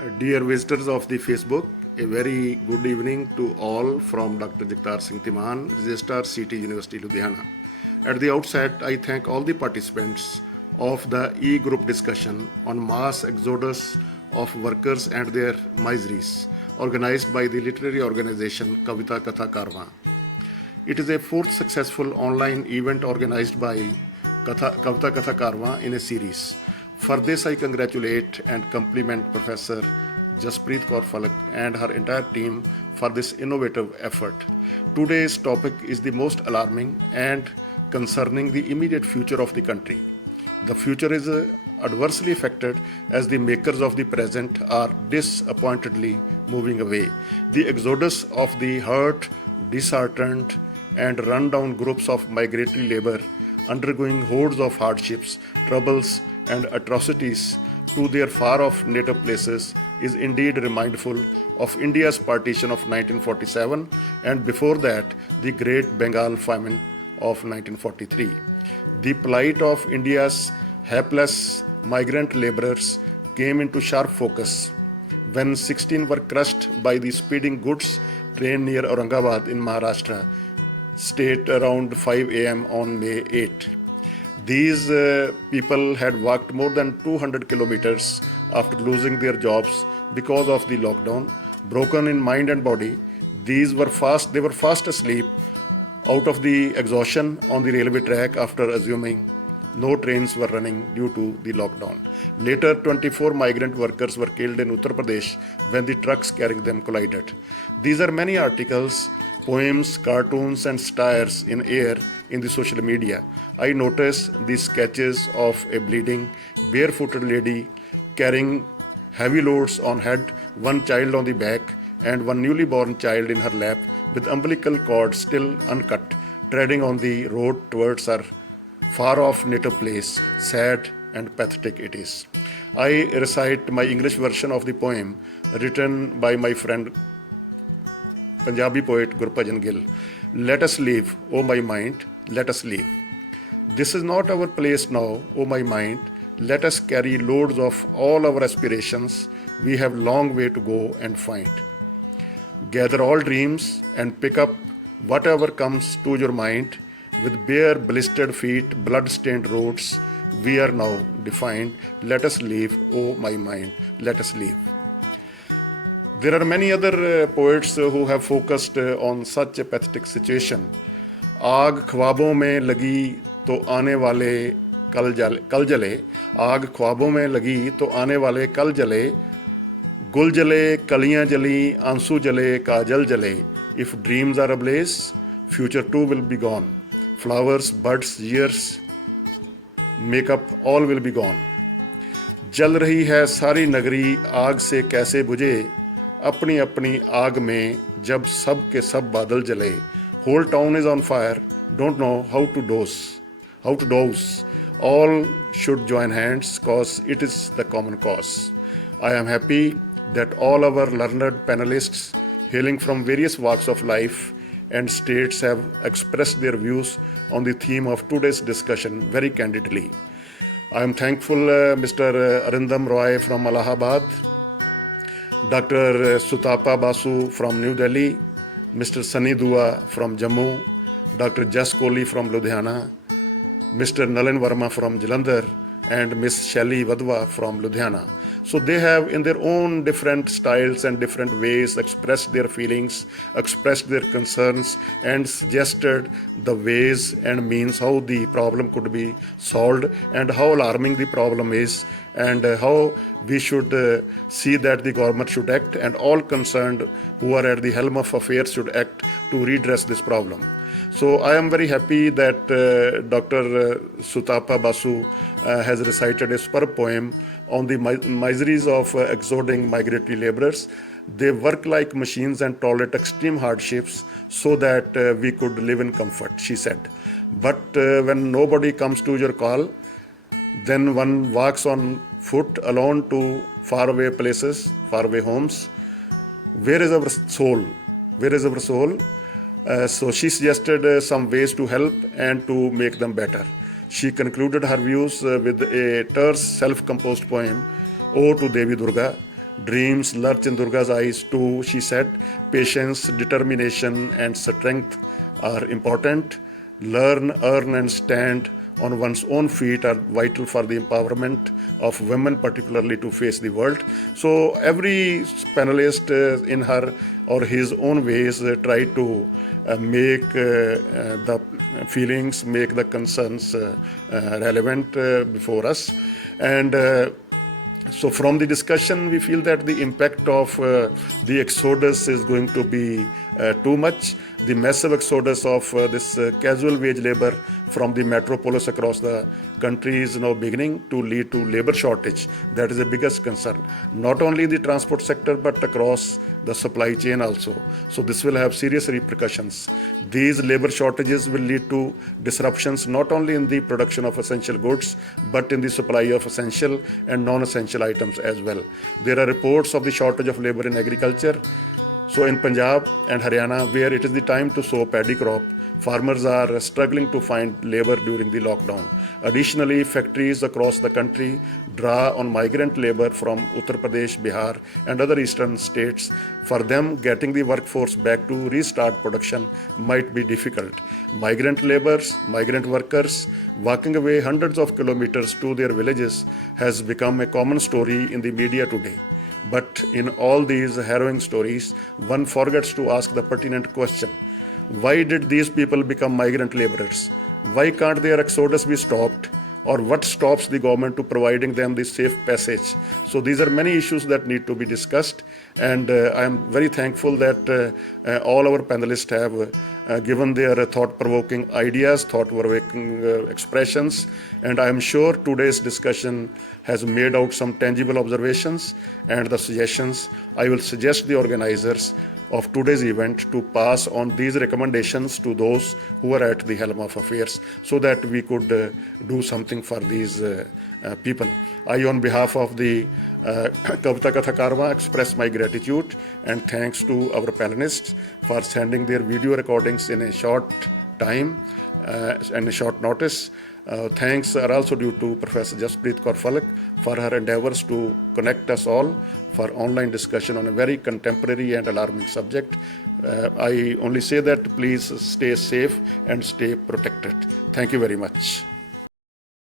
Dear visitors of the Facebook, a very good evening to all from Dr. Jagtar Singh Timan, Registrar City University Ludhiana. At the outset, I thank all the participants of the e-group discussion on mass exodus of workers and their miseries, organized by the literary organization Kavita Katha Karwa. It is a fourth successful online event organized by Kavita Katha Karwa in a series. For this, I congratulate and compliment Professor Jaspreet Kaur Falak and her entire team for this innovative effort. Today's topic is the most alarming and concerning the immediate future of the country. The future is adversely affected as the makers of the present are disappointedly moving away. The exodus of the hurt, disheartened, and run-down groups of migratory labor undergoing hordes of hardships, troubles, and atrocities to their far-off native places is indeed remindful of India's partition of 1947 and before that the Great Bengal Famine of 1943. The plight of India's helpless migrant laborers came into sharp focus when 16 were crushed by the speeding goods train near Aurangabad in Maharashtra state around 5 a.m. on May 8. These people had walked more than 200 kilometers after losing their jobs because of the lockdown, broken in mind and body. They were fast asleep out of the exhaustion on the railway track after assuming no trains were running due to the lockdown. Later, 24 migrant workers were killed in Uttar Pradesh when the trucks carrying them collided. These are many articles, poems, cartoons, and stars in air in the social media. I notice the sketches of a bleeding, barefooted lady carrying heavy loads on head, one child on the back, and one newly born child in her lap with umbilical cord still uncut, treading on the road towards her far-off native place. Sad and pathetic it is. I recite my English version of the poem written by my friend Punjabi poet Gurbhajan Gill. Let us leave, O my mind, let us leave. This is not our place now, O my mind. Let us carry loads of all our aspirations. We have long way to go and find. Gather all dreams and pick up whatever comes to your mind. With bare, blistered feet, blood-stained roads, we are now defined. Let us leave, O my mind, let us leave. There are many other poets who have focused on such a pathetic situation. आग ख्वाबों में लगी तो आने वाले कल जले, आग ख्वाबों में लगी तो आने वाले कल जले, गुल जले, कलियां जली, आंसू जले, काजल जले. If dreams are ablaze, future too will be gone. Flowers, buds, years, makeup, all will be gone. जल रही है सारी नगरी आग से कैसे बुझे, अपनी अपनी आग में जब सब के सब बादल जले. Whole town is on fire, don't know how to dose. All should join hands cause it is the common cause. I am happy that all our learned panelists hailing from various walks of life and states have expressed their views on the theme of today's discussion very candidly. I am thankful Mr. Arindam Roy from Allahabad, Dr. Sutapa Basu from New Delhi, Mr. Sunny Dua from Jammu, Dr. Jas Kohli from Ludhiana, Mr. Nalin Verma from Jalandhar, and Ms. Shelly Wadhwa from Ludhiana. So they have in their own different styles and different ways expressed their feelings, expressed their concerns, and suggested the ways and means how the problem could be solved and how alarming the problem is and how we should see that the government should act and all concerned who are at the helm of affairs should act to redress this problem. So I am very happy that Dr. Sutapa Basu has recited a superb poem on the miseries of exoding migratory laborers. They work like machines and tolerate extreme hardships so that we could live in comfort, she said. But when nobody comes to your call, then one walks on foot alone to faraway places, faraway homes. Where is our soul? Where is our soul? So she suggested some ways to help and to make them better. She concluded her views with a terse self-composed poem, Ode to Devi Durga, Dreams lurch in Durga's eyes too, she said. Patience, determination, and strength are important. Learn, earn, and stand on one's own feet are vital for the empowerment of women, particularly to face the world. So every panelist in her or his own ways try to make the feelings, make the concerns relevant before us. And so from the discussion, we feel that the impact of the exodus is going to be too much. The massive exodus of this casual wage labor from the metropolis across the country is now beginning to lead to labor shortage. That is the biggest concern, not only in the transport sector, but across the supply chain also. So this will have serious repercussions. These labor shortages will lead to disruptions not only in the production of essential goods, but in the supply of essential and non-essential items as well. There are reports of the shortage of labor in agriculture. So in Punjab and Haryana, where it is the time to sow paddy crop, farmers are struggling to find labor during the lockdown. Additionally, factories across the country draw on migrant labor from Uttar Pradesh, Bihar, and other eastern states. For them, getting the workforce back to restart production might be difficult. Migrant laborers, migrant workers walking away hundreds of kilometers to their villages has become a common story in the media today. But in all these harrowing stories, one forgets to ask the pertinent question: why did these people become migrant laborers? Why can't their exodus be stopped? Or what stops the government to providing them the safe passage? So these are many issues that need to be discussed, and I am very thankful that all our panelists have given their thought-provoking ideas, thought-provoking expressions, and I am sure today's discussion has made out some tangible observations and the suggestions. I will suggest the organizers of today's event to pass on these recommendations to those who are at the helm of affairs, so that we could do something for these people. I, on behalf of the Kavita Katha Karwa, express my gratitude and thanks to our panelists for sending their video recordings in a short time and a short notice. Thanks are also due to Professor Jaspreet Kaur Falak for her endeavors to connect us all for online discussion on a very contemporary and alarming subject. I only say that please stay safe and stay protected. Thank you very much.